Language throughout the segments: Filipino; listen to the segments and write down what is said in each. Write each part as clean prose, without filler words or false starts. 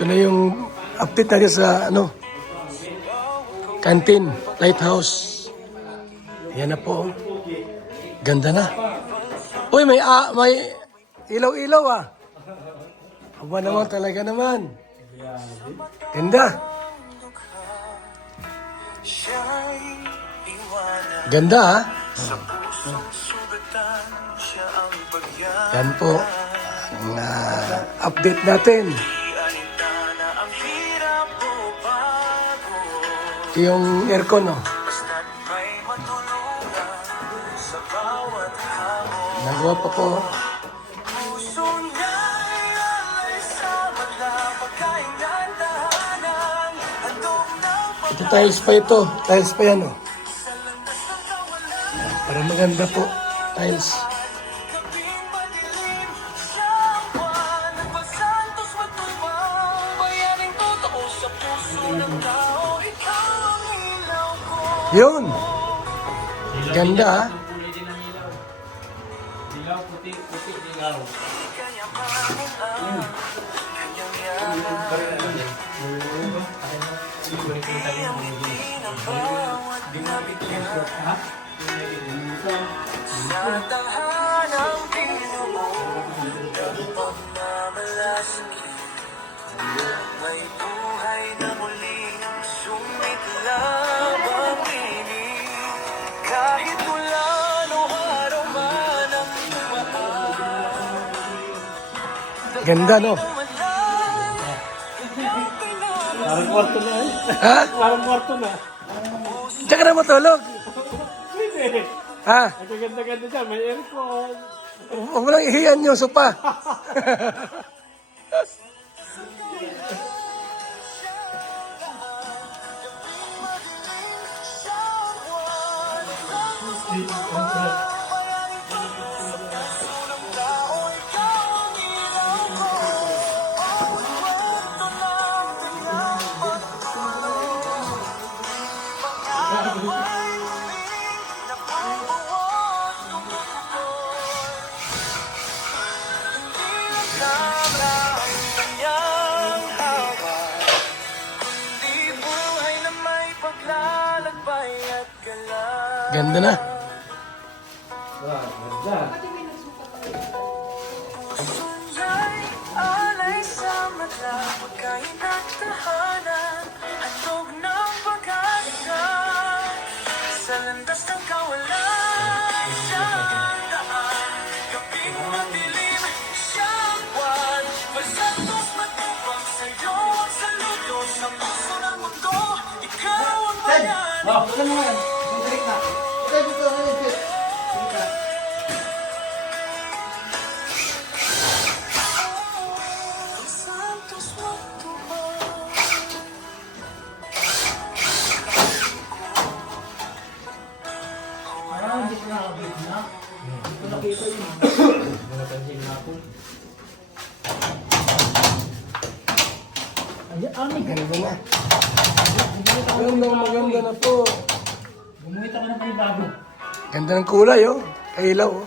Ito na yung update natin sa canteen, lighthouse. Yan na po. Ganda na. Uy, may ilaw-ilaw ah. Aba naman talaga naman. Ganda. Ganda ah. Yan po. Ang update natin. Ito yung aircon, oh. Nagawa pa po. Ito tiles pa ito. Tiles pa yan, oh. Para maganda po. Tiles. Yun. Ganda ah. Dilaw, puti, dilaw. Sa tahanang pinumunda pagmamalasakit, may buhay na muling sumiklab ang pinig. Kahit ulan o araw man ang tumaan, Ganda, no? Parang kwarto na eh. Ha? Parang kwarto na. Diyan ka na matulog. Pwede. Ha? Ang ganda-ganda dyan, may aircon. Huwag mo lang ihiyan yung sopa. Ganda na. Alay sa mata, pagkain at tahanan, handog ng pag-asa. Sa landas ng kawalan, siyang daan, gabing madilim, siyang buwan. Masantos matupang sa'yo ang saludo, sa puso ng mundo, ikaw ang bayani. Santos matupang. Ganda na. Maganda na po. Bumuhit ako ng panibago. Ganda ng kulay, oh. Kailaw, oh.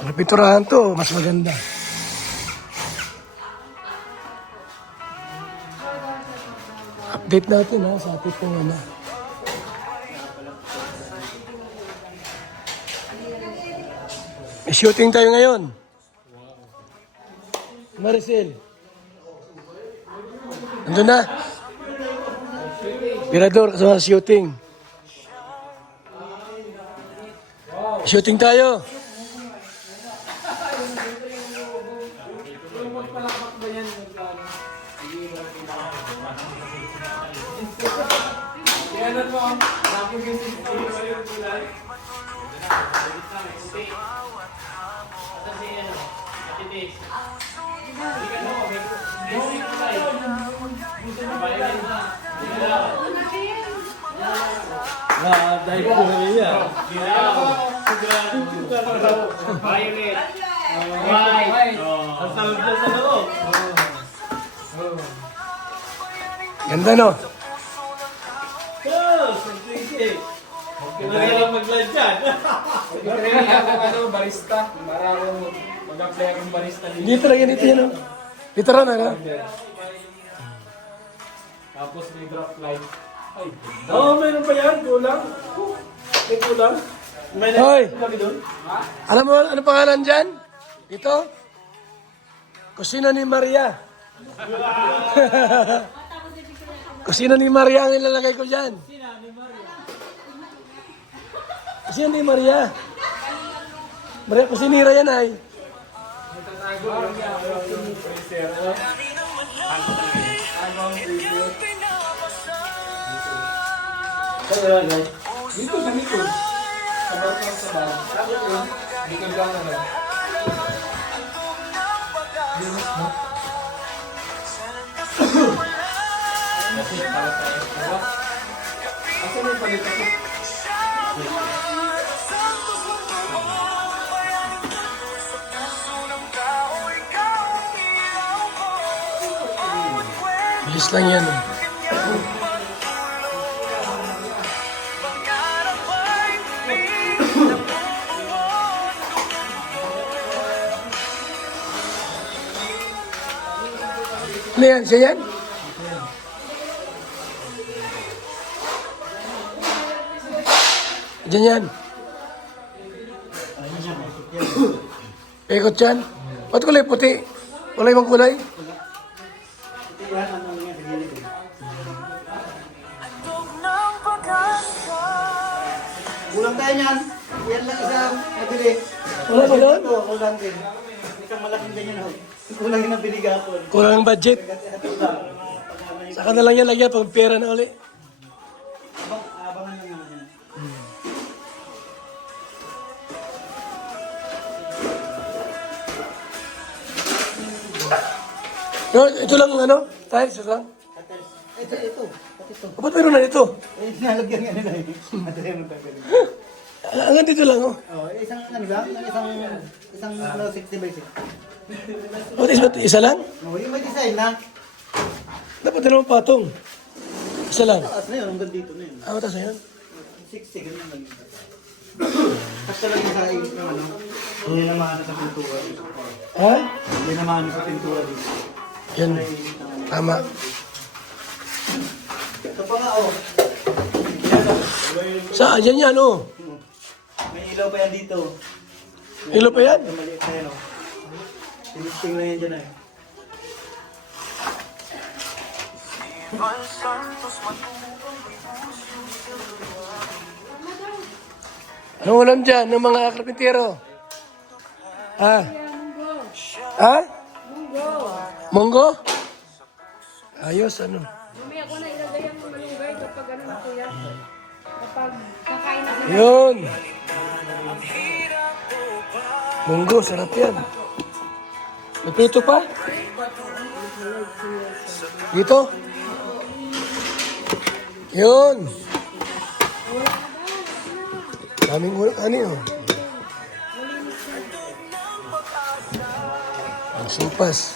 Ang piturahan to, mas maganda. Update natin, ha, sa ating pong May shooting tayo ngayon. Maricel. Nandun na. Mirador, kasama sa shooting. Shooting tayo. Dahil po niya. Violet. White. Ang tawag niya sa loob. Ganda, no? Kailangan lang mag-live dyan. Training ako barista. Para ako mag-apply akong barista. Hindi talaga nito yan, oh. Dito rin, ano? Tapos may drop light. Ay, oo, meron pa yan. Kulang. May kulang. May Hoy! kami doon. Alam mo, ano pangalan dyan? Ito? Kusina ni Maria. Kusina ni Maria ang ilalagay ko dyan. Kusina ni Maria. Maria, kusinira yan ay. Dito sa likod. Tapos yun, likod lang naman. Asa mo palit ako? Bilis lang yan. Oh. Ano yan? Siya yan? Diyan yan. Ikot yan. Ba't kulay puti? Wala ibang kulay? Kulang tayo niyan. Yan lang isang nabili. Wala ba doon? Ito, kulang din. Isang malaking ganyan ho. Kulang yung nabili gapon. Kulang ang budget. Saka na lang yan lagyan pag pera na uli. Abangan lang naman yan. No, ito lang ano? Tayo, ito lang. Ito. O, ba't meron na dito? Eh, nalagyan nga nila eh. Madali mo gagawin. Hanggang dito lang, oh. Oh, isang ano lang? Isang 60 by 60. Ba't isa lang? Oh, yung may design na. Dapat dalawang patong. Isa lang. Taas na yun, hanggang dito na yun. Ah, matas na yun. 60, ganyan lang yun. Kasi lang yung sa ano, hindi na maano sa pintura dito. Ha? Hindi na maano sa pintura dito. Yan. Tama. Ito pa nga oh. Saan? Yan yan, oh. May ilaw pa yan dito. Ilo pa yan? Yung maliit na yan oh. Tinisting na yan dyan eh. Anong ulam dyan ng mga karpintero? Ha? Ha? Munggo. Ayos, ano? Mamaya ko na ilagay ang malunggay kapag ano na kuya. Kapag kakain na sila. Yun. Munggo, sarap yan. May prito pa? Dito? Yun. Daming ulam. Ano yun? Ang supas.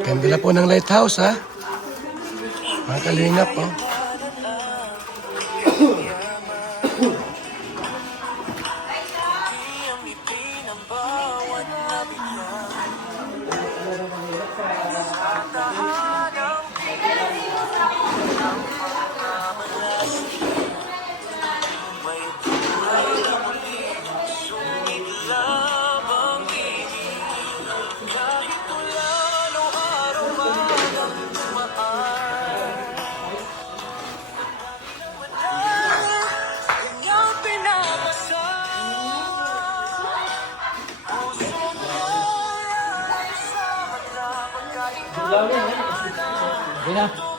Ganda po ng lighthouse, ha? Mga kalingap, oh. Hindi na.